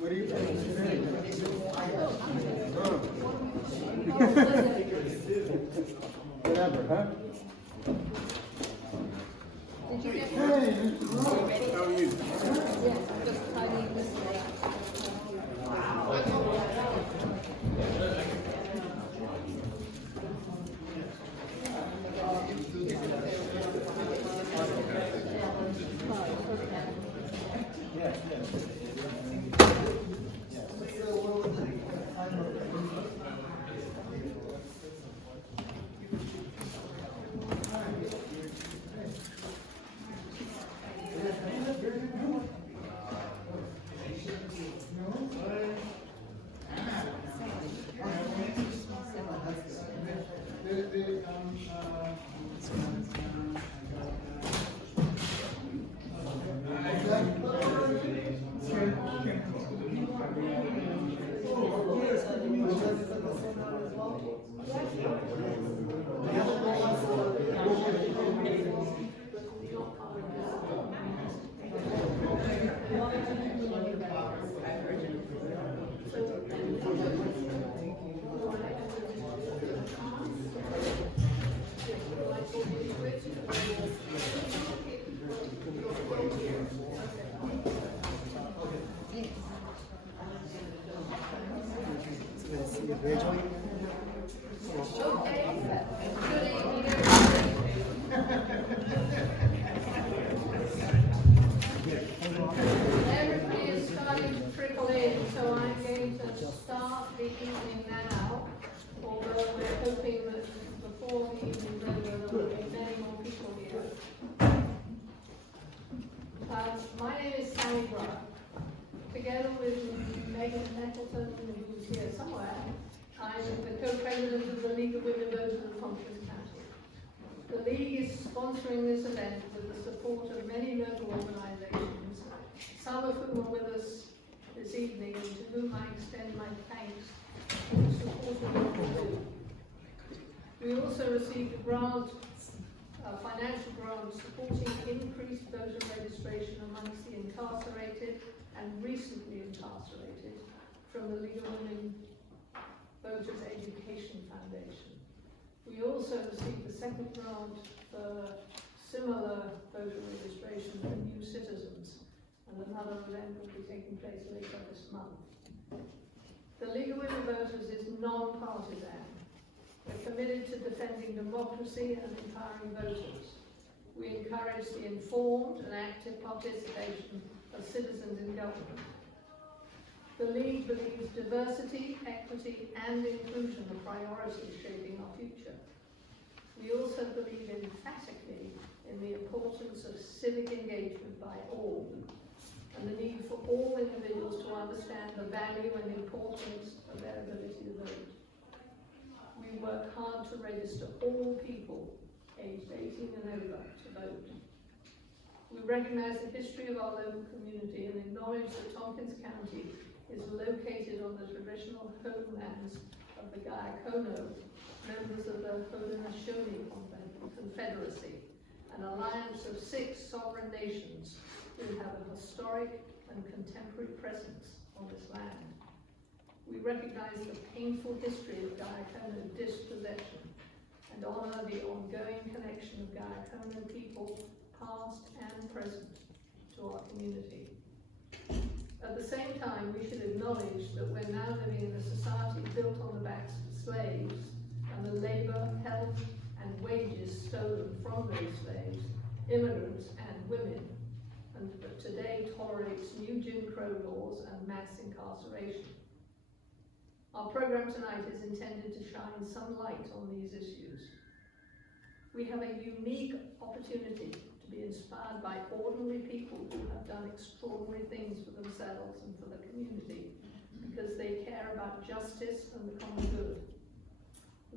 What are you doing today? Whatever, huh? Did you get Hey, one? how are you? Yes, just hiding this way. Yes, yes. Everybody is starting to trickle in, so I'm going to start the evening now. Although we're hoping that before the evening's over, there will be many more people here. My name is Sally Brock. Together with Megan Nettleton, who's here somewhere, I'm the co-president of the League of Women Voters of Tompkins County. The League is sponsoring this event with the support of many local organizations, some of whom are with us this evening, and to whom I extend my thanks for the support of what we do. We also received a grant, a financial grant supporting increased voter registration amongst the incarcerated and recently incarcerated from the League of Women Voters Education Foundation. We also received a second grant for similar voter registration for new citizens, and another event will be taking place later this month. The League of Women Voters is non-partisan. We're committed to defending democracy and empowering voters. We encourage the informed and active participation of citizens in government. The League believes diversity, equity, and inclusion are priorities shaping our future. We also believe emphatically in the importance of civic engagement by all, and the need for all individuals to understand the value and importance of their ability to vote. We work hard to register all people aged 18 and over to vote. We recognize the history of our local community and acknowledge that Tompkins County is located on the traditional homelands of the Gayakono, members of the Haudenosaunee Confederacy, an alliance of 6 sovereign nations who have a historic and contemporary presence on this land. We recognize the painful history of Gayakono dispossession and honor the ongoing connection of Gayakono people, past and present, to our community. At the same time, we should acknowledge that we're now living in a society built on the backs of slaves and the labor, health, and wages stolen from those slaves, immigrants, and women, and that today tolerates new Jim Crow laws and mass incarceration. Our program tonight is intended to shine some light on these issues. We have a unique opportunity to be inspired by ordinary people who have done extraordinary things for themselves and for the community. care about justice and the common good.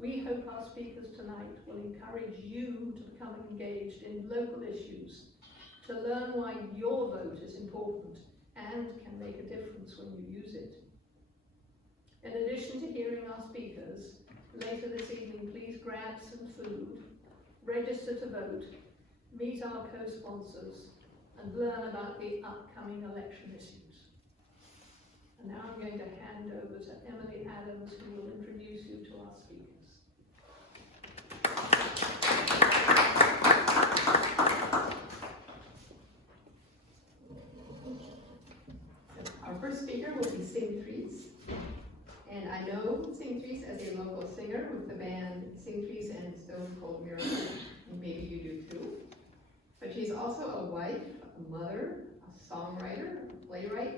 We hope our speakers tonight will encourage you to become engaged in local issues, to learn why your vote is important and can make a difference when you use it. In addition to hearing our speakers, later this evening please grab some food, register to vote, meet our co-sponsors, and learn about the upcoming election issues. And now I'm going to hand over to Emily Adams, who will introduce you to our speakers. Our first speaker will be Sing Trees. And I know Sing Trees as a local singer with the band Sing Trees and Stone Cold Miracle, and maybe you do too. But she's also a wife, a mother, a songwriter, a playwright,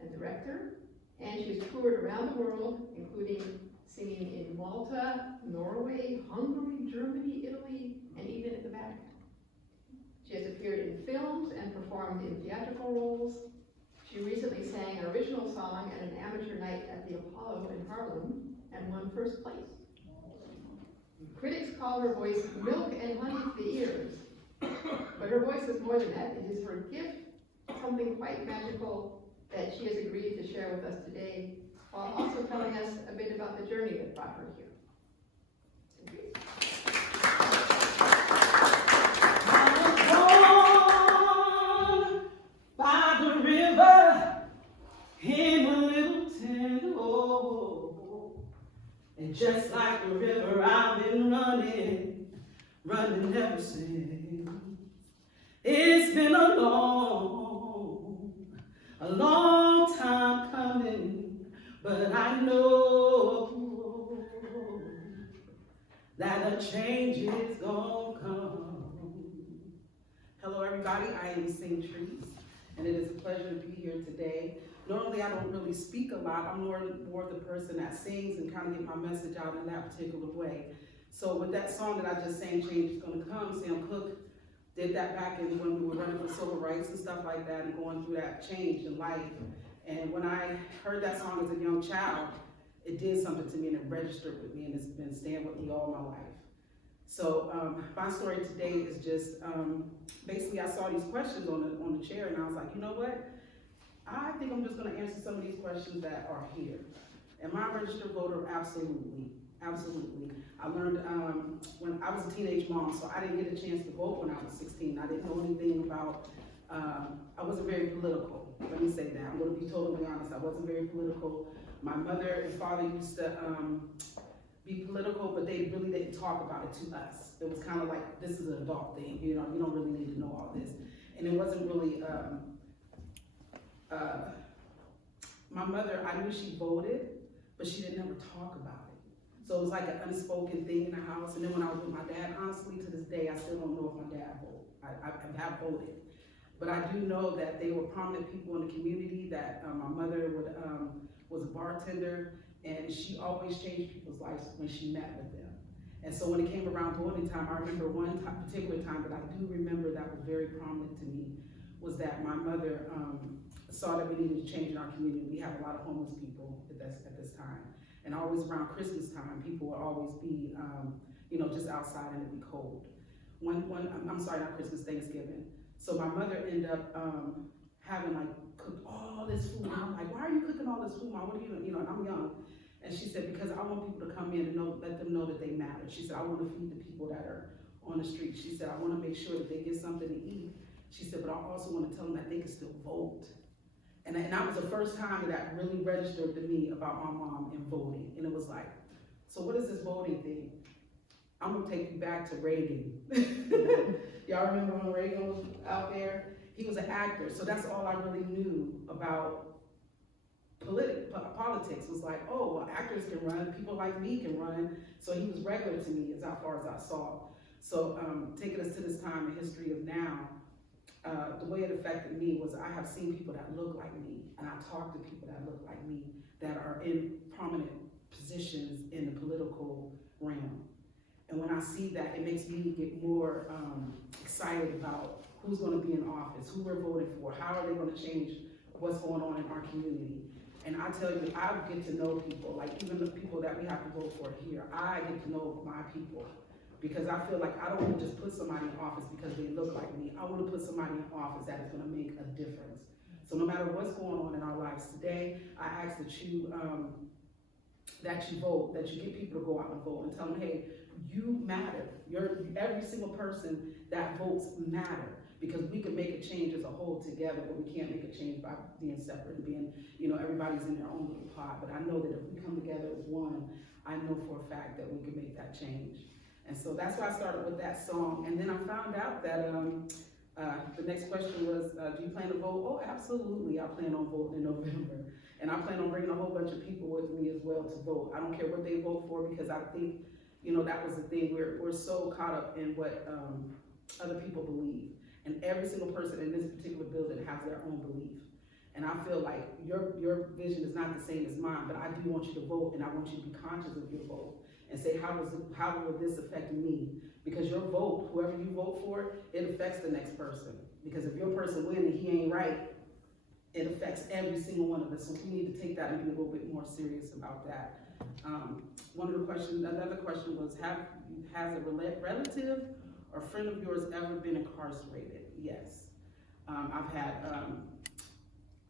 and director. And she's toured around the world, including singing in Malta, Norway, Hungary, Germany, Italy, and even in the Vatican. She has appeared in films and performed in theatrical roles. She recently sang an original song at an amateur night at the Apollo in Harlem and won first place. Critics call her voice milk and honey to the ears, but her voice is more than that. It is her gift, something quite magical that she has agreed to share with us today, while also telling us a bit about the journey that brought her here. By the river in a little tent, oh, and just like the river I've been running ever since. It's been a long time coming, but I know that a change is gonna come. Hello everybody, I am Sing Trees, and it is a pleasure to be here today. Normally I don't really speak a lot. I'm more the person that sings and kind of get my message out in that particular way. So with that song that I just sang, Change is Gonna Come, Sam Cooke did that back in when we were running for civil rights and stuff like that and going through that change in life. And when I heard that song as a young child, it did something to me and it registered with me and it's been staying with me all my life. So my story today is just, basically I saw these questions on the chair and I was like, you know what? I think I'm just gonna answer some of these questions that are here. Am I a registered voter? Absolutely, absolutely. I learned when I was a teenage mom, so I didn't get a chance to vote when I was 16. I didn't know anything about, I wasn't very political. Let me say that, I'm gonna be totally honest. I wasn't very political. My mother and father used to be political, but they really didn't talk about it to us. It was kind of like, this is an adult thing, you know, you don't really need to know all this. And it wasn't really, my mother, I knew she voted, but she didn't ever talk about it. So it was like an unspoken thing in the house. And then when I was with my dad, honestly, to this day, I still don't know if my dad voted. I have voted. But I do know that they were prominent people in the community, that my mother was a bartender, and she always changed people's lives when she met with them. And so when it came around voting time, I remember one particular time that I do remember that was very prominent to me, was that my mother saw that we needed to change in our community. We have a lot of homeless people at this time. And always around Christmas time, people would always be, you know, just outside and it'd be cold. I'm sorry, not Christmas, Thanksgiving. So my mother ended up having like cooked all this food. And I'm like, why are you cooking all this food, Mom? What are you doing? You know, and I'm young. And she said, because I want people to come in and let them know that they matter. She said, I want to feed the people that are on the street. She said, I want to make sure that they get something to eat. She said, but I also want to tell them that they can still vote. And that was the first time that really registered to me about my mom and voting. And it was like, so what is this voting thing? I'm gonna take you back to Reagan. Y'all remember when Reagan was out there? He was an actor, so that's all I really knew about politics. Was like, oh, well, actors can run, people like me can run. So he was regular to me as far as I saw. So taking us to this time in history of now, the way it affected me was I have seen people that look like me, and I talk to people that look like me that are in prominent positions in the political realm. And when I see that, it makes me get more excited about who's going to be in office, who we're voting for, how are they going to change what's going on in our community. And I tell you, I get to know people, like even the people that we have to vote for here, I get to know my people. Because I feel like I don't want to just put somebody in office because they look like me. I want to put somebody in office that is going to make a difference. So no matter what's going on in our lives today, I ask that you vote, that you get people to go out and vote and tell them, hey, you matter. Every single person that votes matter, because we can make a change as a whole together, but we can't make a change by being separate and being, everybody's in their own little pot. But I know that if we come together as one, I know for a fact that we can make that change. And so that's why I started with that song. And then I found out that the next question was, do you plan to vote? Oh, absolutely, I plan on voting in November. And I plan on bringing a whole bunch of people with me as well to vote. I don't care what they vote for, because I think, that was the thing. We're so caught up in what other people believe. And every single person in this particular building has their own belief. And I feel like your vision is not the same as mine, but I do want you to vote, and I want you to be conscious of your vote and say, how will this affect me? Because your vote, whoever you vote for, it affects the next person. Because if your person wins and he ain't right, it affects every single one of us. So we need to take that and be a little bit more serious about that. Another question was, has a relative or friend of yours ever been incarcerated? Yes. I've had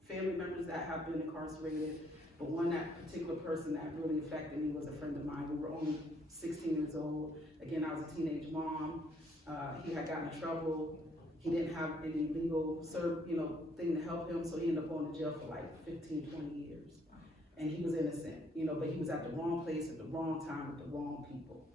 family members that have been incarcerated, but that particular person that really affected me was a friend of mine. We were only 16 years old. Again, I was a teenage mom. He had gotten in trouble. He didn't have any legal thing to help him, so he ended up going to jail for like 15, 20 years. And he was innocent, but he was at the wrong place at the wrong time with the wrong people.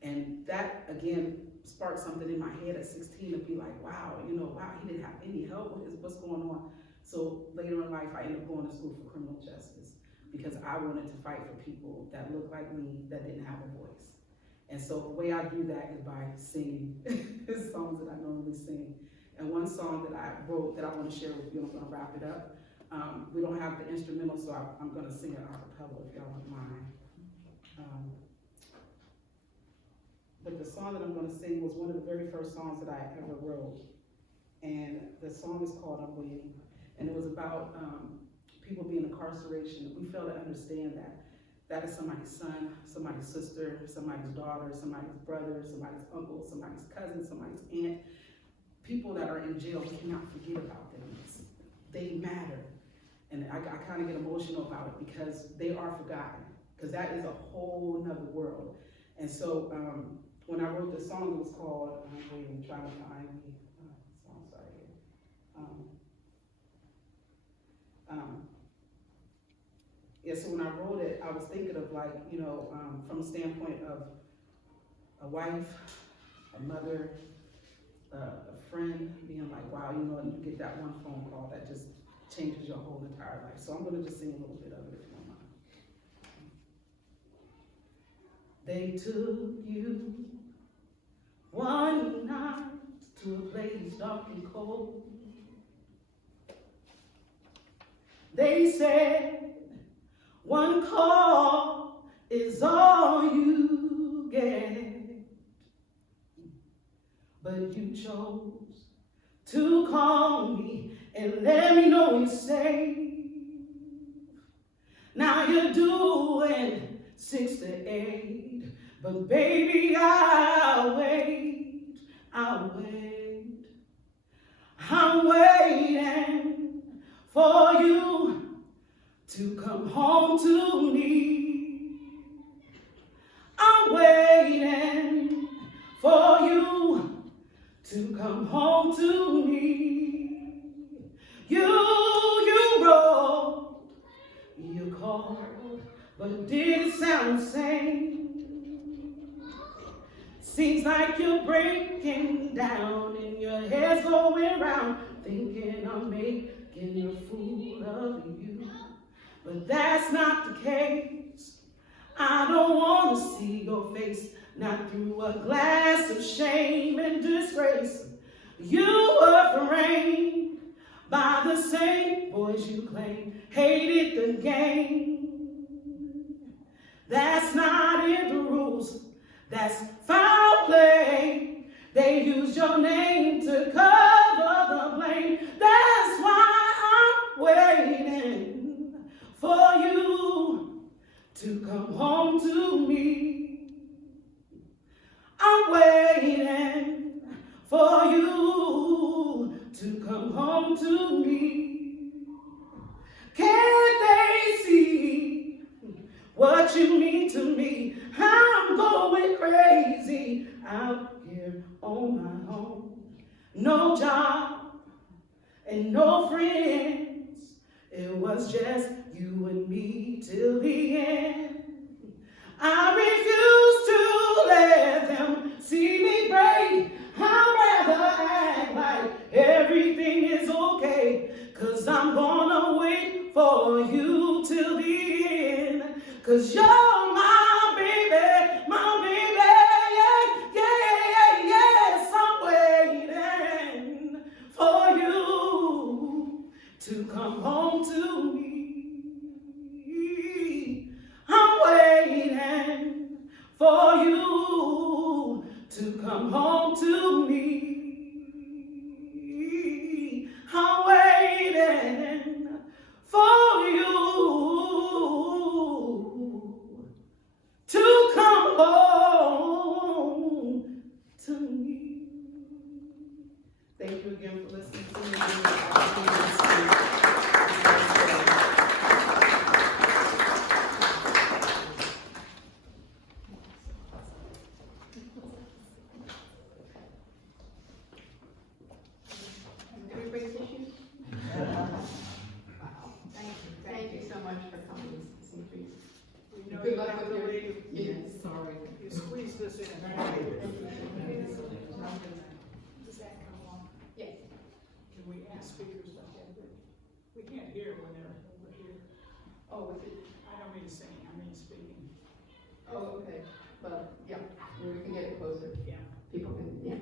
And that, again, sparked something in my head at 16 to be like, wow, he didn't have any help with what's going on. So later in life, I ended up going to school for criminal justice, because I wanted to fight for people that looked like me, that didn't have a voice. And so the way I do that is by singing songs that I normally sing. And one song that I wrote that I want to share with you, I'm going to wrap it up. We don't have the instrumental, so I'm going to sing it a cappella if y'all don't mind. But the song that I'm going to sing was one of the very first songs that I ever wrote. And the song is called I'm Waiting. And it was about people being incarceration. We fail to understand that is somebody's son, somebody's sister, somebody's daughter, somebody's brother, somebody's uncle, somebody's cousin, somebody's aunt. People that are in jail, we cannot forget about them. They matter. And I kind of get emotional about it, because they are forgotten, because that is a whole nother world. And so when I wrote the song, it was called, I'm trying to find the song, sorry. So when I wrote it, I was thinking of from a standpoint of a wife, a mother, a friend, being like, wow, you get that one phone call that just changes your whole entire life. So I'm going to just sing a little bit of it if you don't mind. They took you one night to a place dark and cold. They said one call is all you get, but you chose to call me and let me know you're safe. Now you're doing 6 to 8, but baby, I'll wait. I'm waiting for you to come home to me. I'm waiting for you to come home to me. You wrote, you called, but did it sound the same? Seems like you're breaking down and your head's going round, thinking I'm making a fool of you. But that's not the case. I don't want to see your face, not through a glass of shame and disgrace. You were framed by the same boys you claim hated the game. That's not in the rules, that's foul play. They use your name to cover the blame. That's why I'm waiting for to come home to me. I'm waiting for you to come home to me. Can't they see what you mean to me? I'm going crazy out here on my own. No job and no friends. It was just you and me till the end. I refuse to let them see me break. I'd rather act like everything is okay, 'cause I'm gonna wait for you till the end. 'Cause you're my baby, yeah, yeah, yes, I'm waiting for you to come home to me. I'm waiting for you to come home to me. I'm waiting for you to come home to me. Thank you again for listening to me. Everybody tissue? Thank you so much for coming, St. Trees. We know Good you luck have with to your- leave. Yeah. Sorry. You squeezed this in. Does that come on? Yes. Can we ask speakers to hold it? We can't hear when they're over here. Oh, was it? I don't mean singing, I mean speaking. Oh, okay. Well, yeah, we can get it closer. Yeah. People can, yeah.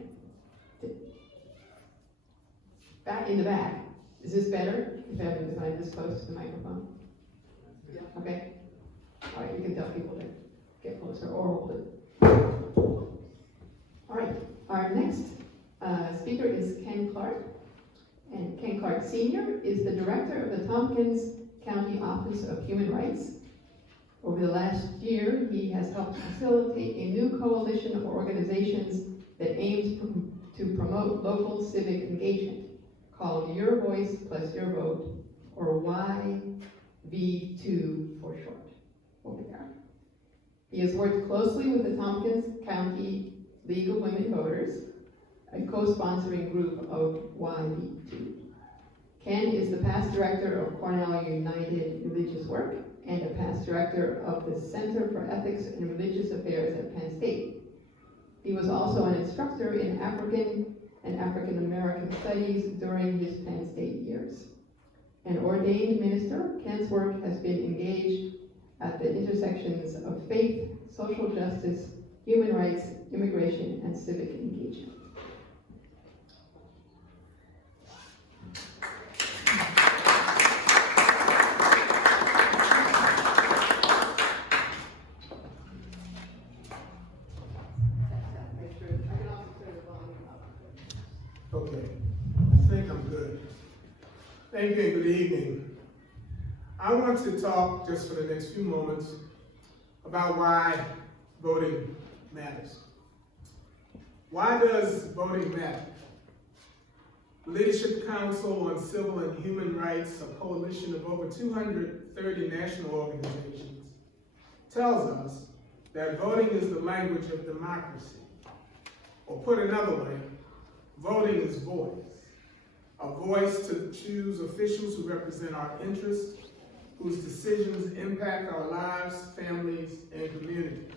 Back in the back. Is this better? If I haven't designed this close to the microphone? Yeah. Okay. All right, you can tell people to get closer or hold it. All right, our next speaker is Ken Clark. And Ken Clark Sr. is the director of the Tompkins County Office of Human Rights. Over the last year, he has helped facilitate a new coalition of organizations that aims to promote local civic engagement, called Your Voice Plus Your Vote, or YV2 for short. Over there. He has worked closely with the Tompkins County League of Women Voters, a co-sponsoring group of YV2. Ken is the past director of Cornell United Religious Work and a past director of the Center for Ethics and Religious Affairs at Penn State. He was also an instructor in African and African American studies during his Penn State years. An ordained minister, Ken's work has been engaged at the intersections of faith, social justice, human rights, immigration, and civic engagement. Okay, I think I'm good. Thank you and good evening. I want to talk just for the next few moments about why voting matters. Why does voting matter? The Leadership Council on Civil and Human Rights, a coalition of over 230 national organizations, tells us that voting is the language of democracy. Or put another way, voting is voice. A voice to choose officials who represent our interests, whose decisions impact our lives, families, and communities.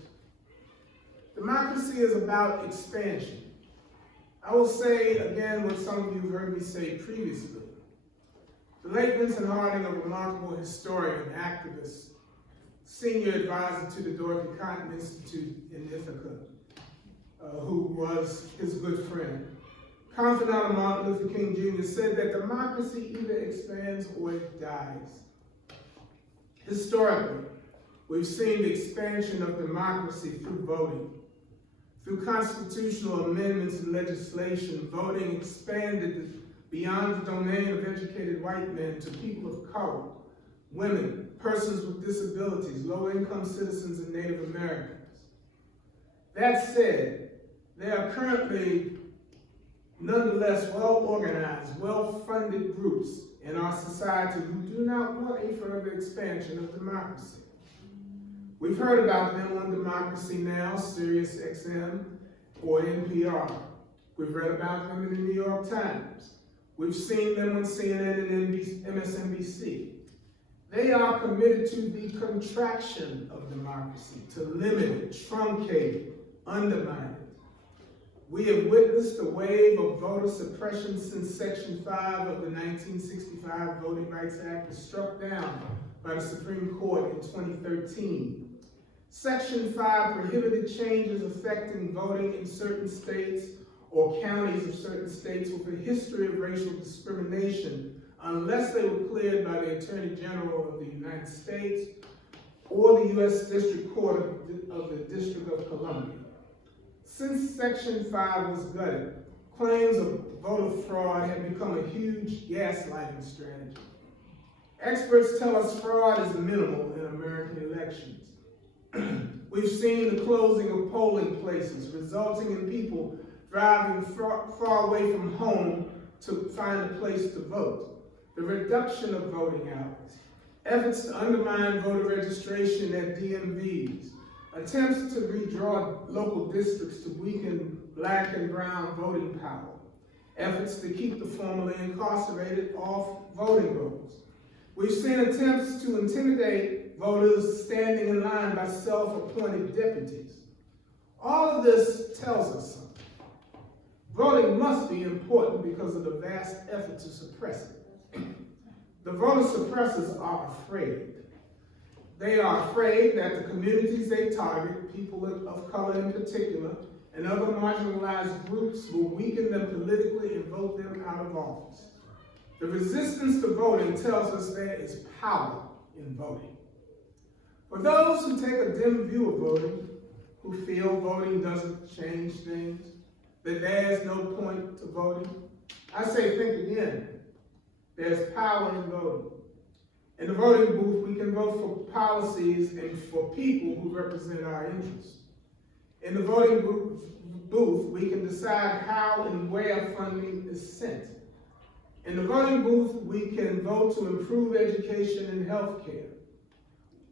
Democracy is about expansion. I will say again what some of you have heard me say previously. The late Vincent Harding, a remarkable historian, activist, senior advisor to the Dorothy Cotton Institute in Ithaca, who was his good friend, confidant of Martin Luther King Jr., said that democracy either expands or it dies. Historically, we've seen the expansion of democracy through voting. Through constitutional amendments and legislation, voting expanded beyond the domain of educated white men to people of color, women, persons with disabilities, low-income citizens, and Native Americans. That said, there are currently nonetheless well-organized, well-funded groups in our society who do not want a further expansion of democracy. We've heard about them on Democracy Now!, Sirius XM, or NPR. We've read about them in the New York Times. We've seen them on CNN and MSNBC. They are committed to the contraction of democracy, to limit it, truncate it, undermine it. We have witnessed a wave of voter suppression since Section 5 of the 1965 Voting Rights Act was struck down by the Supreme Court in 2013. Section 5 prohibited changes affecting voting in certain states or counties of certain states with a history of racial discrimination unless they were cleared by the Attorney General of the United States or the U.S. District Court of the District of Columbia. Since Section 5 was gutted, claims of voter fraud have become a huge gaslighting strategy. Experts tell us fraud is minimal in American elections. We've seen the closing of polling places, resulting in people driving far away from home to find a place to vote. The reduction of voting hours, efforts to undermine voter registration at DMVs, attempts to redraw local districts to weaken Black and brown voting power, efforts to keep the formerly incarcerated off voting rolls. We've seen attempts to intimidate voters standing in line by self-appointed deputies. All of this tells us something. Voting must be important because of the vast effort to suppress it. The voter suppressors are afraid. They are afraid that the communities they target, people of color in particular, and other marginalized groups will weaken them politically and vote them out of office. The resistance to voting tells us there is power in voting. For those who take a dim view of voting, who feel voting doesn't change things, that there's no point to voting, I say think again. There's power in voting. In the voting booth, we can vote for policies and for people who represent our interests. In the voting booth, we can decide how and where funding is sent. In the voting booth, we can vote to improve education and health care.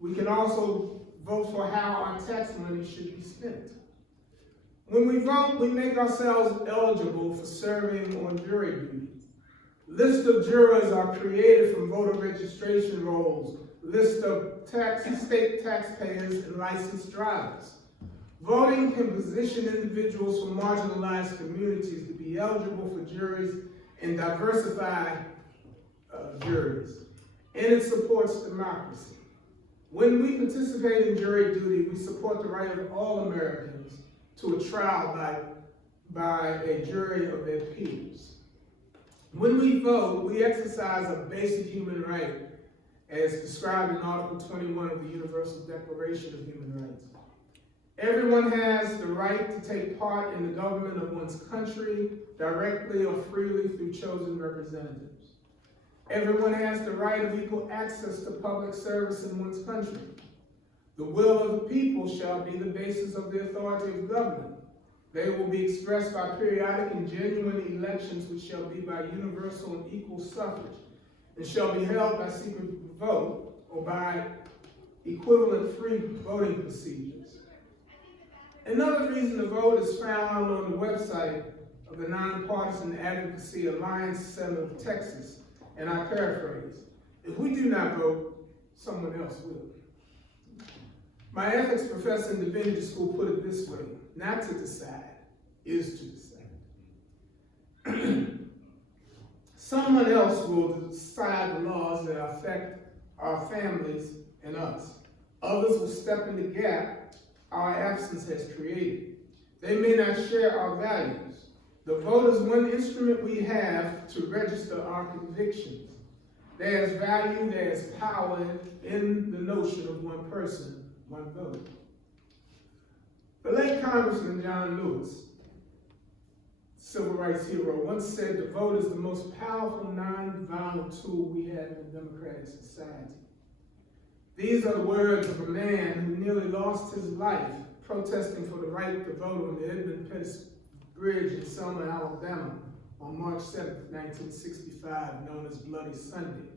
We can also vote for how our tax money should be spent. When we vote, we make ourselves eligible for serving on jury duty. Lists of jurors are created from voter registration rolls, list of state taxpayers and licensed drivers. Voting can position individuals from marginalized communities to be eligible for juries and diversify juries, and it supports democracy. When we participate in jury duty, we support the right of all Americans to a trial by a jury of their peers. When we vote, we exercise a basic human right as described in Article 21 of the Universal Declaration of Human Rights. Everyone has the right to take part in the government of one's country directly or freely through chosen representatives. Everyone has the right of equal access to public service in one's country. The will of the people shall be the basis of the authority of government. They will be expressed by periodic and genuine elections, which shall be by universal and equal suffrage, and shall be held by secret vote or by equivalent free voting procedures. Another reason to vote is found on the website of the Nonpartisan Advocacy Alliance Center of Texas, and I paraphrase, if we do not vote, someone else will. My ethics professor in the Divinity School put it this way: not to decide is to decide. Someone else will decide the laws that affect our families and us. Others will step in the gap our absence has created. They may not share our values. The vote is one instrument we have to register our convictions. There's value, there's power in the notion of one person, one vote. The late Congressman John Lewis, civil rights hero, once said the vote is the most powerful nonviolent tool we have in a democratic society. These are the words of a man who nearly lost his life protesting for the right to vote on the Edmund Pettus Bridge in Selma, Alabama on March 7, 1965, known as Bloody Sunday.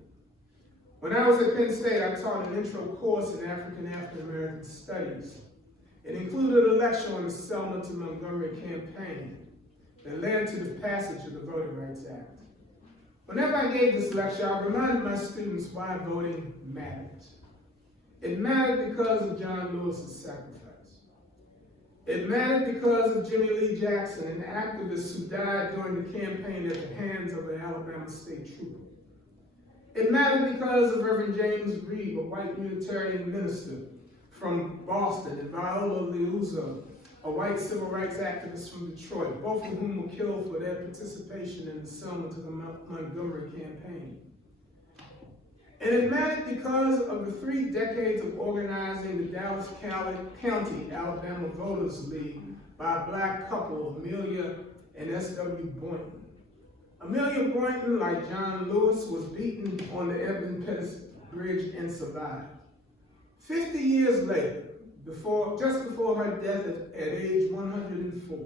When I was at Penn State, I taught an intro course in African American Studies. It included a lecture on the Selma to Montgomery campaign that led to the passage of the Voting Rights Act. Whenever I gave this lecture, I reminded my students why voting mattered. It mattered because of John Lewis's sacrifice. It mattered because of Jimmy Lee Jackson, an activist who died during the campaign at the hands of an Alabama state trooper. It mattered because of Reverend James Reeb, a white Unitarian minister from Boston, and Viola Liuzzo, a white civil rights activist from Detroit, both of whom were killed for their participation in the Selma to the Montgomery campaign. And it mattered because of the 3 decades of organizing the Dallas County Alabama Voters League by a black couple, Amelia and S.W. Boynton. Amelia Boynton, like John Lewis, was beaten on the Edmund Pettus Bridge and survived. 50 years later, just before her death at age 104,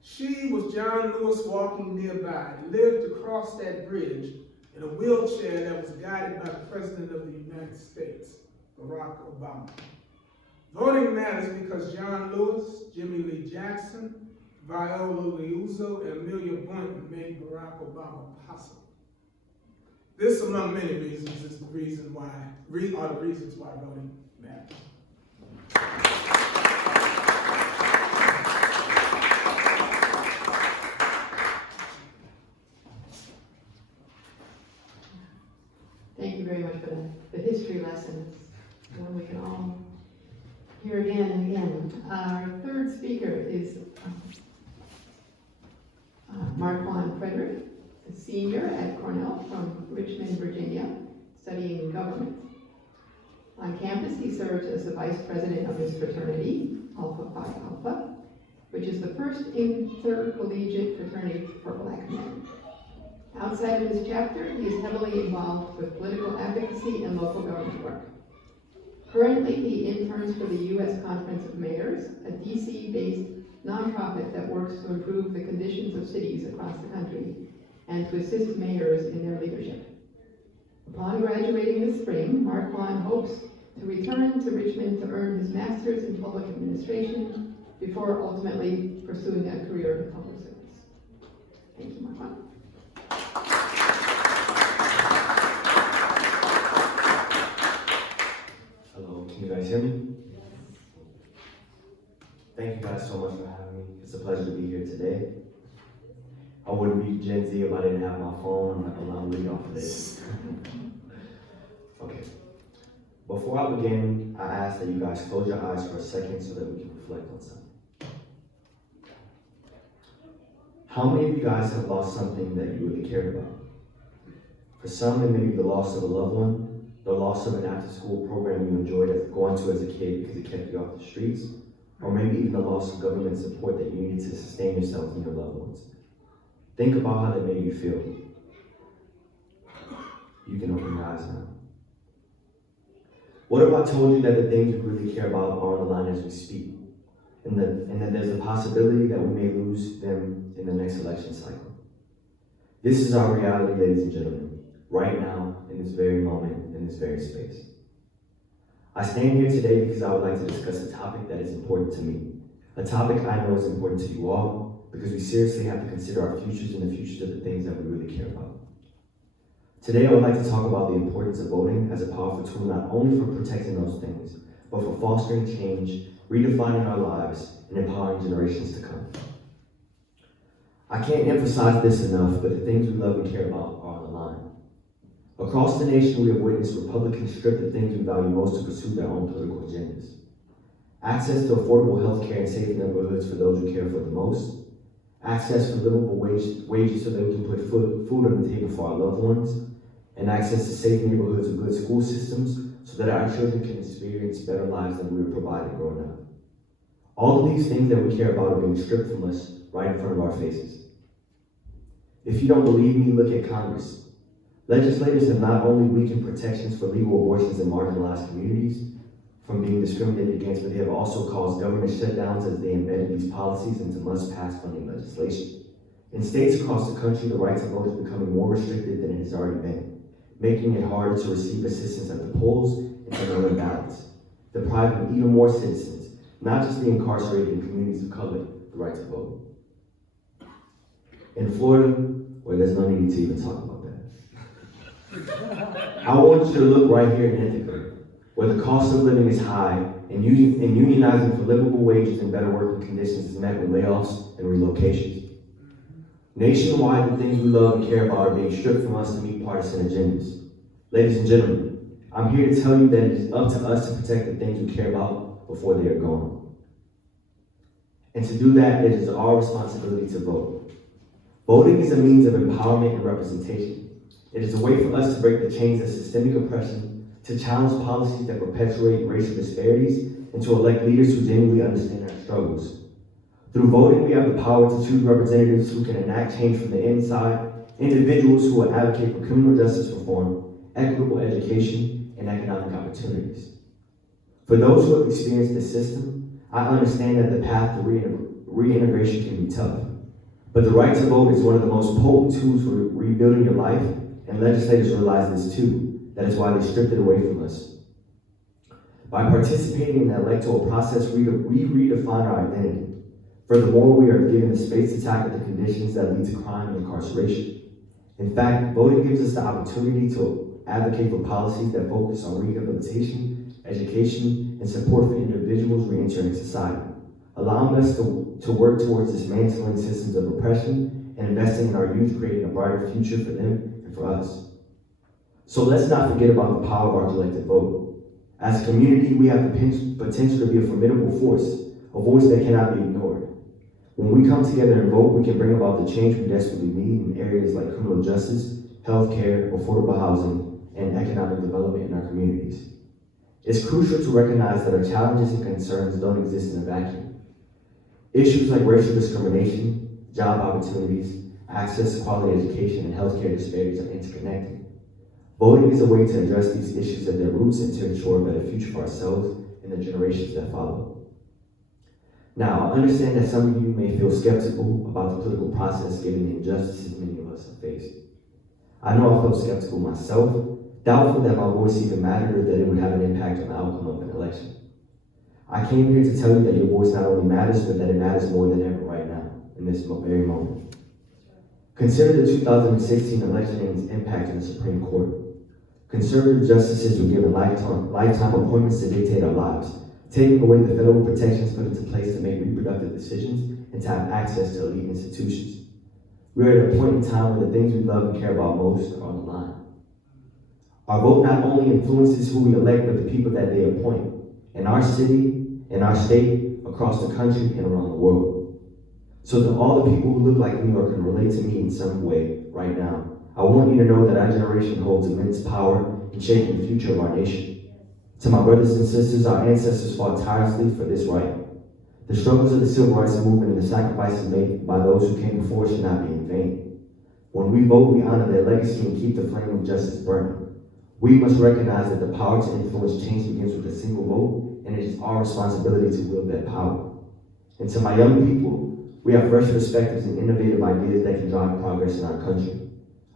she, with John Lewis walking nearby, lived across that bridge in a wheelchair that was guided by the President of the United States, Barack Obama. Voting matters because John Lewis, Jimmy Lee Jackson, Viola Liuzzo, and Amelia Boynton made Barack Obama possible. This, among many reasons, is the reasons why voting matters. Thank you very much for the history lesson. It's one we can all hear again and again. Our third speaker is Marquand Frederick, a senior at Cornell from Richmond, Virginia, studying government. On campus, he serves as the vice president of his fraternity, Alpha Phi Alpha, which is the first intercollegiate fraternity for black men. Outside of his chapter, he is heavily involved with political advocacy and local government work. Currently, he interns for the U.S. Conference of Mayors, a DC-based nonprofit that works to improve the conditions of cities across the country and to assist mayors in their leadership. Upon graduating this spring, Marquand hopes to return to Richmond to earn his master's in public administration before ultimately pursuing a career in public service. Thank you, Marquand. Hello, can you guys hear me? Thank you guys so much for having me. It's a pleasure to be here today. I wouldn't be Gen Z if I didn't have my phone. I'm reading off of this. Okay. Before I begin, I ask that you guys close your eyes for a second so that we can reflect on something. How many of you guys have lost something that you really cared about? For some, it may be the loss of a loved one, the loss of an after-school program you enjoyed going to as a kid because it kept you off the streets, or maybe even the loss of government support that you needed to sustain yourself and your loved ones. Think about how that made you feel. You can open your eyes now. What if I told you that the things we really care about are on the line as we speak, and that there's a possibility that we may lose them in the next election cycle? This is our reality, ladies and gentlemen, right now, in this very moment, in this very space. I stand here today because I would like to discuss a topic that is important to me, a topic I know is important to you all, because we seriously have to consider our futures and the futures of the things that we really care about. Today, I would like to talk about the importance of voting as a powerful tool not only for protecting those things, but for fostering change, redefining our lives, and empowering generations to come. I can't emphasize this enough, but the things we love and care about are on the line. Across the nation, we have witnessed Republicans strip the things we value most to pursue their own political agendas. Access to affordable health care and safe neighborhoods for those we care for the most. Access for livable wages so that we can put food on the table for our loved ones. And access to safe neighborhoods and good school systems so that our children can experience better lives than we were provided growing up. All of these things that we care about are being stripped from us right in front of our faces. If you don't believe me, look at Congress. Legislators have not only weakened protections for legal abortions in marginalized communities from being discriminated against, but they have also caused government shutdowns as they embedded these policies into must-pass funding legislation. In states across the country, the right to vote is becoming more restricted than it has already been, making it harder to receive assistance at the polls and to mail-in ballots, depriving even more citizens, not just the incarcerated in communities of color, the right to vote. In Florida, well, there's no need to even talk about that. I want you to look right here in Ithaca, where the cost of living is high and unionizing for livable wages and better working conditions is met with layoffs and relocations. Nationwide, the things we love and care about are being stripped from us to meet partisan agendas. Ladies and gentlemen, I'm here to tell you that it is up to us to protect the things we care about before they are gone. And to do that, it is our responsibility to vote. Voting is a means of empowerment and representation. It is a way for us to break the chains of systemic oppression, to challenge policies that perpetuate racial disparities, and to elect leaders who genuinely understand our struggles. Through voting, we have the power to choose representatives who can enact change from the inside, individuals who will advocate for criminal justice reform, equitable education, and economic opportunities. For those who have experienced this system, I understand that the path to reintegration can be tough. But the right to vote is one of the most potent tools for rebuilding your life, and legislators realize this too. That is why they stripped it away from us. By participating in the electoral process, we redefine our identity. Furthermore, we are given the space to tackle the conditions that lead to crime and incarceration. In fact, voting gives us the opportunity to advocate for policies that focus on rehabilitation, education, and support for individuals re-entering society, allowing us to work towards dismantling systems of oppression and investing in our youth, creating a brighter future for them and for us. So let's not forget about the power of our collective vote. As a community, we have the potential to be a formidable force, a voice that cannot be ignored. When we come together and vote, we can bring about the change we desperately need in areas like criminal justice, healthcare, affordable housing, and economic development in our communities. It's crucial to recognize that our challenges and concerns don't exist in a vacuum. Issues like racial discrimination, job opportunities, access to quality education, and healthcare disparities are interconnected. Voting is a way to address these issues at their roots and to ensure a better future for ourselves and the generations that follow. Now, I understand that some of you may feel skeptical about the political process given the injustices many of us have faced. I know I felt skeptical myself, doubtful that my voice even mattered or that it would have an impact on the outcome of an election. I came here to tell you that your voice not only matters, but that it matters more than ever right now, in this very moment. Consider the 2016 election and its impact on the Supreme Court. Conservative justices were given lifetime appointments to dictate our lives, taking away the federal protections put into place to make reproductive decisions and to have access to elite institutions. We are at a point in time where the things we love and care about most are on the line. Our vote not only influences who we elect, but the people that they appoint, in our city, in our state, across the country, and around the world. So to all the people who look like me or can relate to me in some way right now, I want you to know that our generation holds immense power in shaping the future of our nation. To my brothers and sisters, our ancestors fought tirelessly for this right. The struggles of the civil rights movement and the sacrifices made by those who came before should not be in vain. When we vote, we honor their legacy and keep the flame of justice burning. We must recognize that the power to influence change begins with a single vote, and it is our responsibility to wield that power. And to my young people, we have fresh perspectives and innovative ideas that can drive progress in our country.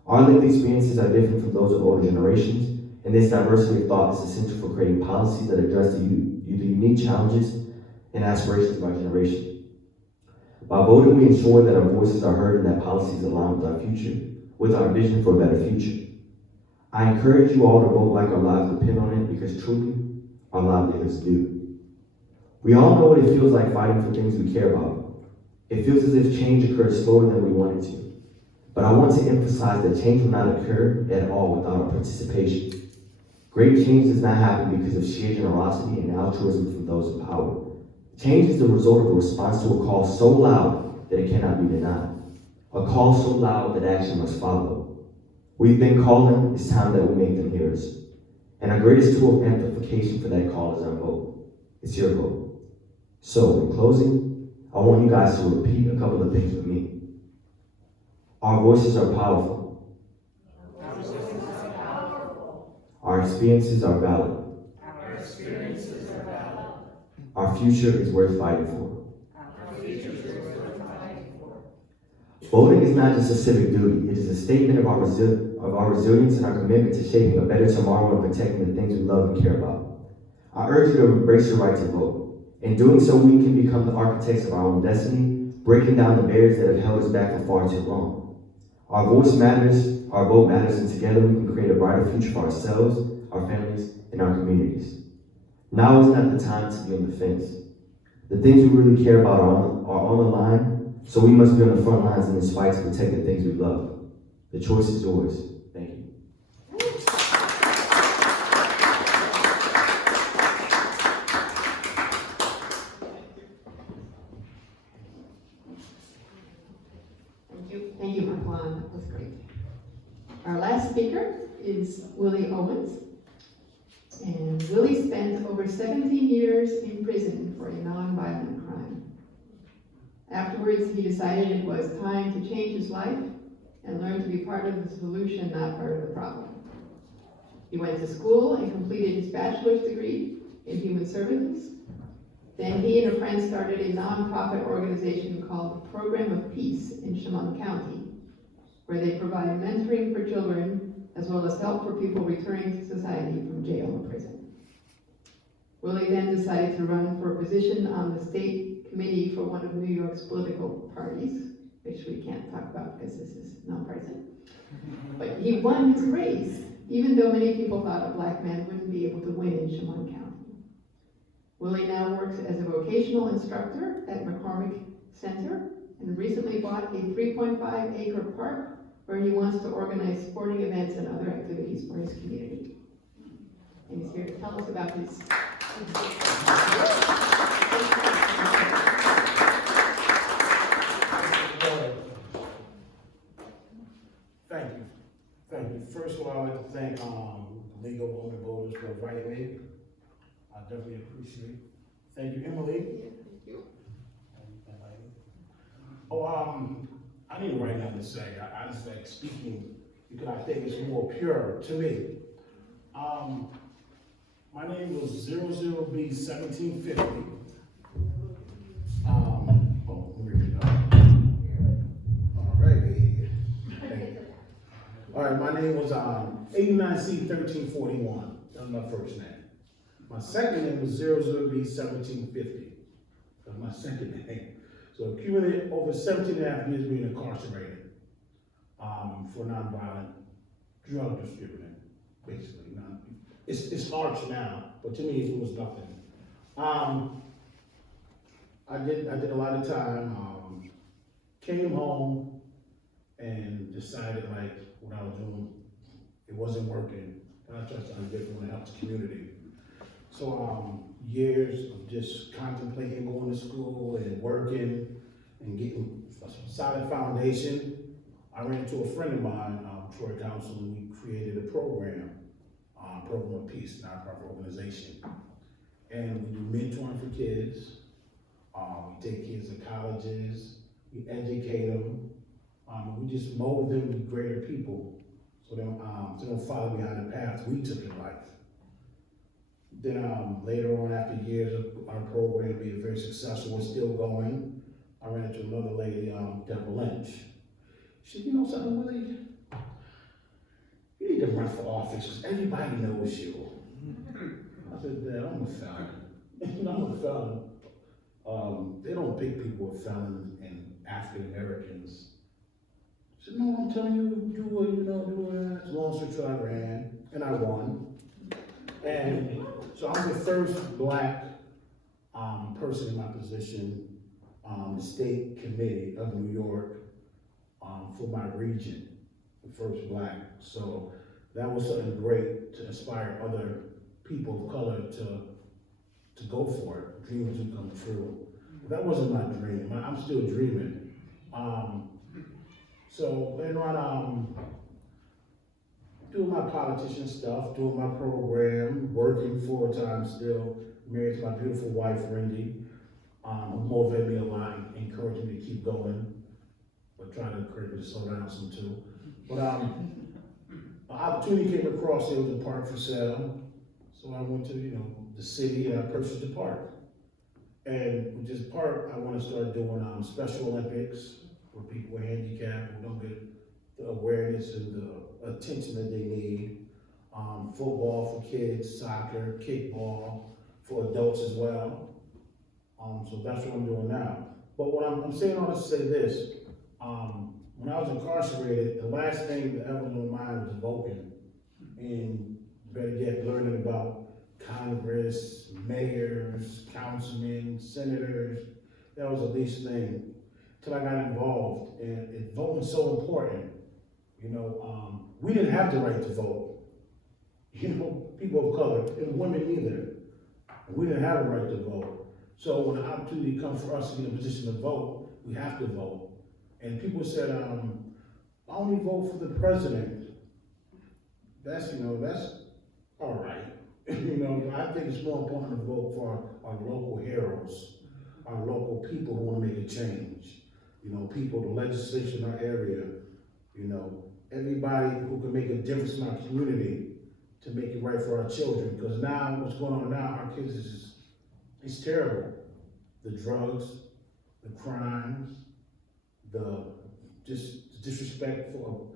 Our lived experiences are different from those of older generations, and this diversity of thought is essential for creating policies that address the unique challenges and aspirations of our generation. By voting, we ensure that our voices are heard and that policies align with our future, with our vision for a better future. I encourage you all to vote like our lives depend on it, because truly, our livelihoods do. We all know what it feels like fighting for things we care about. It feels as if change occurs slower than we want it to. But I want to emphasize that change will not occur at all without our participation. Great change does not happen because of sheer generosity and altruism from those in power. Change is the result of a response to a call so loud that it cannot be denied. A call so loud that action must follow. We've been calling, it's time that we make them hear us. And our greatest tool of amplification for that call is our vote. It's your vote. So, in closing, I want you guys to repeat a couple of things with me. Our voices are powerful. Our experiences are valid. Our future is worth fighting for. Voting is not just a civic duty, it is a statement of our resilience and our commitment to shaping a better tomorrow and protecting the things we love and care about. I urge you to embrace your right to vote. In doing so, we can become the architects of our own destiny, breaking down the barriers that have held us back for far too long. Our voice matters, our vote matters, and together we can create a brighter future for ourselves, our families, and our communities. Now is not the time to be on the fence. The things we really care about are on the line, so we must be on the front lines in this fight to protect the things we love. The choice is yours. Thank you. Thank you, Marquand. That was great. Our last speaker is Willie Owens. And Willie spent over 17 years in prison for a non-violent crime. Afterwards, he decided it was time to change his life and learn to be part of the solution, not part of the problem. He went to school and completed his bachelor's degree in human services. Then he and a friend started a nonprofit organization called Program of Peace in Chemung County, where they provide mentoring for children as well as help for people returning to society from jail or prison. Willie then decided to run for a position on the state committee for one of New York's political parties, which we can't talk about because this is nonpartisan. But he won his race, even though many people thought a black man wouldn't be able to win in Chemung County. Willie now works as a vocational instructor at McCormick Center and recently bought a 3.5-acre park where he wants to organize sporting events and other activities for his community. And he's here to tell us about his. Thank you. First of all, I'd like to thank the League of Women Voters for inviting me. I definitely appreciate it. Thank you, Emily. Thank you. I didn't write nothing to say. I just like speaking because I think it's more pure to me. My name was 00B1750. All right, my name was 89C1341. That was my first name. My second name was 00B1750. That was my second name. So accumulated over 17 and a half years being incarcerated for nonviolent drug distributing, basically. It's harsh now, but to me it was nothing. I did a lot of time, came home and decided like what I was doing, it wasn't working. And I tried something different when I helped the community. So years of just contemplating going to school and working and getting a solid foundation. I ran into a friend of mine, Troy Council, and we created a program of Peace, nonprofit organization. And we do mentoring for kids. We take kids to colleges, we educate them, we just mold them to greater people so they don't follow behind the path we took in life. Then later on, after years of our program being very successful, we're still going, I ran into another lady, Deborah Lynch. She said, you know something, Willie? You need to run for office because everybody knows you. I said, Dad, I'm a felon. I'm a felon. They don't pick people with felons and African Americans. I said, no, I'm telling you, do it. So long story short, I ran and I won. And so I'm the first black person in my position, the state committee of New York for my region, the first black. So that was something great to inspire other people of color to go for it. Dreams do come true. But that wasn't my dream. I'm still dreaming. So later on, doing my politician stuff, doing my program, working full time still, married to my beautiful wife, Wendy, who motivated me a lot and encouraged me to keep going, but trying to encourage me to slow down some too. But An opportunity came across, there was a park for sale, so I went to, the city and I purchased the park. And with this park, I wanna start doing, Special Olympics for people with handicap who don't get the awareness and the attention that they need. Football for kids, soccer, kickball for adults as well. So that's what I'm doing now. But what I'm saying all this to say this, when I was incarcerated, the last thing that ever on my mind was voting. And better yet, learning about Congress, mayors, councilmen, senators. That was the least thing. Till I got involved, and voting's so important. We didn't have the right to vote. People of color, and women neither. We didn't have a right to vote. So when the opportunity comes for us to be in a position to vote, we have to vote. And people said, I only vote for the president. That's all right. I think it's more important to vote for our local heroes, our local people who want to make a change. People, the legislation in our area, everybody who can make a difference in our community to make it right for our children. Because now, what's going on now, our kids it's terrible. The drugs, the crimes, the disrespect for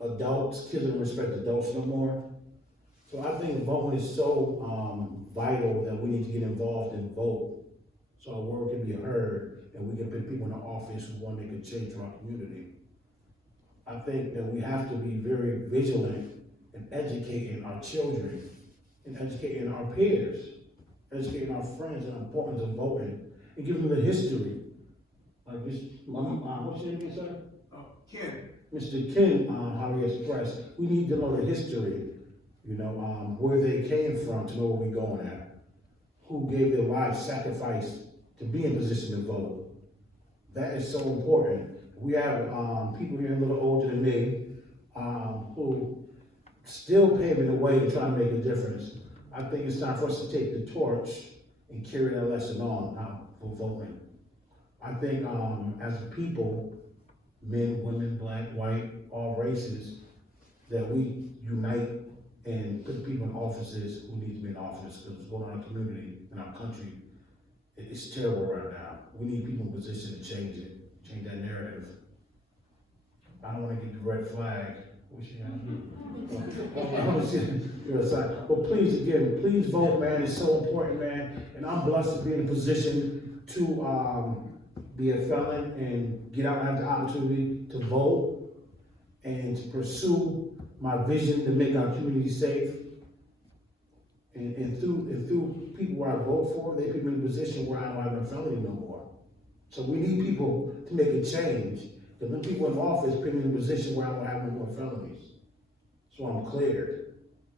adults, kids don't respect adults no more. So I think voting is so vital that we need to get involved and vote so our word can be heard and we can put people in the office who want to make a change for our community. I think that we have to be very vigilant in educating our children and educating our peers, educating our friends on the importance of voting and giving them the history. Like this, what's your name, sir? Ken. Mr. Ken, how he expressed, we need to know the history, where they came from to know where we're going at. Who gave their lives, sacrifice to be in position to vote. That is so important. We have people here a little older than me who still paving the way to try to make a difference. I think it's time for us to take the torch and carry that lesson on for voting. I think as a people, men, women, black, white, all races, that we unite and put people in offices who need to be in office, because what's going on in our community, in our country, it's terrible right now. We need people in position to change it, change that narrative. I don't want to get the red flag. But please vote, man. It's so important, man. And I'm blessed to be in a position to be a felon and get out and have the opportunity to vote and to pursue my vision to make our community safe. And through people where I vote for, they put me in a position where I don't have a felony no more. So we need people to make a change. Because when people in office put me in a position where I don't have no more felonies. So I'm cleared.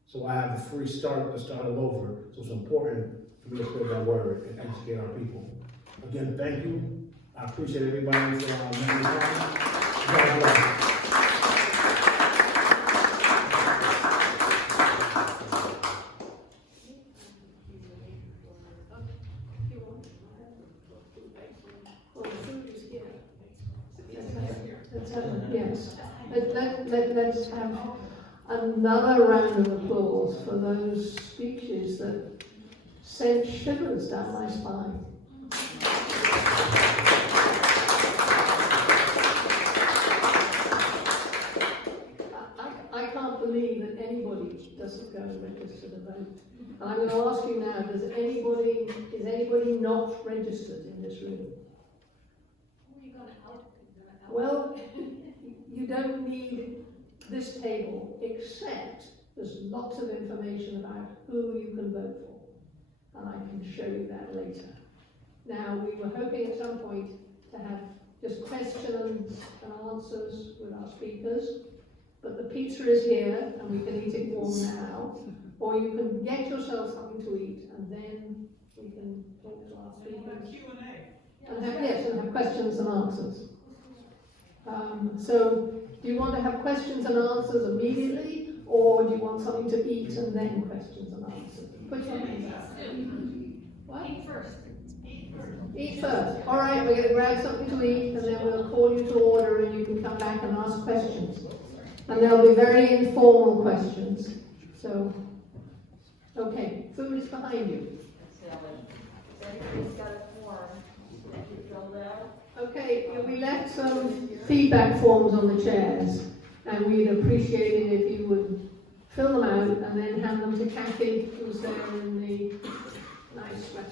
So I have a free start to start all over. So it's important for me to spread that word and educate our people. Again, thank you. I appreciate everybody for making the time. God bless. Yes, let's have another round of applause for those speeches that sent shivers down my spine. I can't believe that anybody doesn't go and register to vote. And I'm going to ask you now, is anybody not registered in this room? Well, you don't need this table, except there's lots of information about who you can vote for. And I can show you that later. Now, we were hoping at some point to have just questions and answers with our speakers, but the pizza is here and we can eat it warm now, or you can get yourself something to eat and then we can talk to our speakers. And have questions and answers. So, do you want to have questions and answers immediately, or do you want something to eat and then questions and answers? Which one is that? What? Eat first. Eat first. All right, we're going to grab something to eat, and then we'll call you to order, and you can come back and ask questions. And there'll be very informal questions. So, okay, food is behind you. Everybody's got a form that you filled out. Okay, we left some feedback forms on the chairs, and we'd appreciate it if you would fill them out and then hand them to Kathy, who's there in the nice sweater.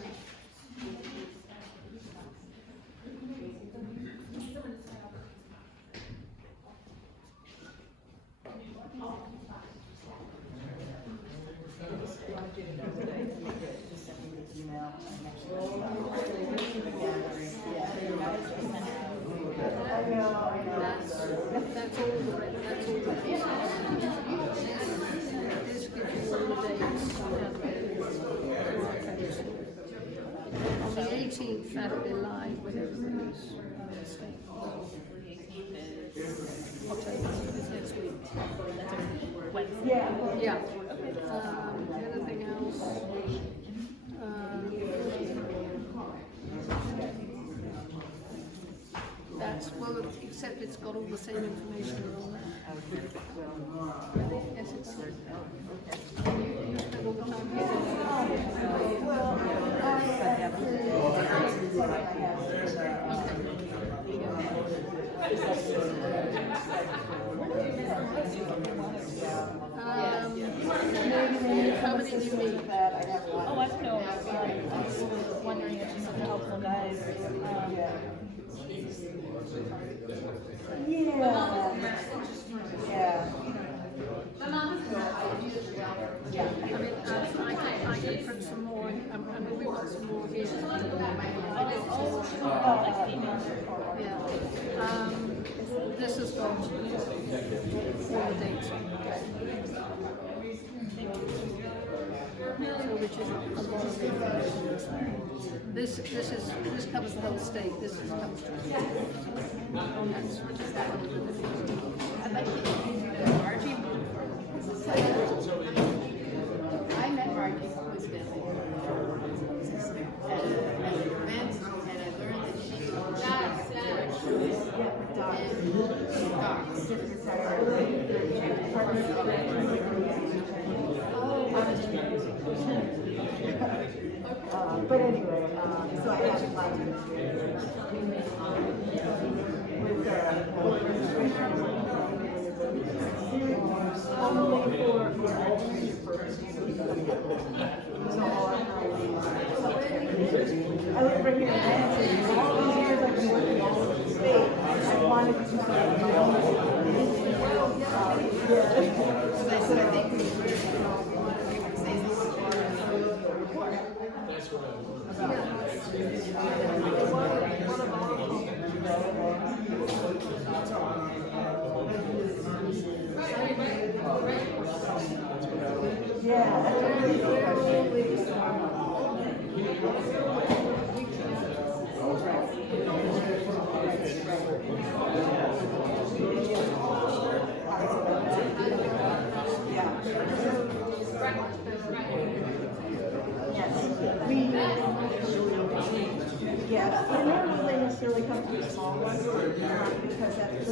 That's all the that's all the this gives you all the dates. On the 18th, that'll be live with everybody's statement. Next week. Yeah. Anything else? That's, well, except it's got all the same information on there. Yes, it's. You spend all the time here. How many do you need? Oh, I don't know. I was wondering if she's a helpful guide. I can print some more. I mean, we want some more here. Yeah. This is got all the dates on it. So, which is a lot of information. This covers the whole state. This is comes to. I'd like to Margie. I met Margie coincidentally at an event, and I learned that she dogs. But anyway, so I had lots of experience with voter registration. Only for I live right here in Lansing. All these years I've been working all over the state. I wanted to start my own. As I said, I think we were, say this report. Yes, and not really necessarily come from a small one, because that's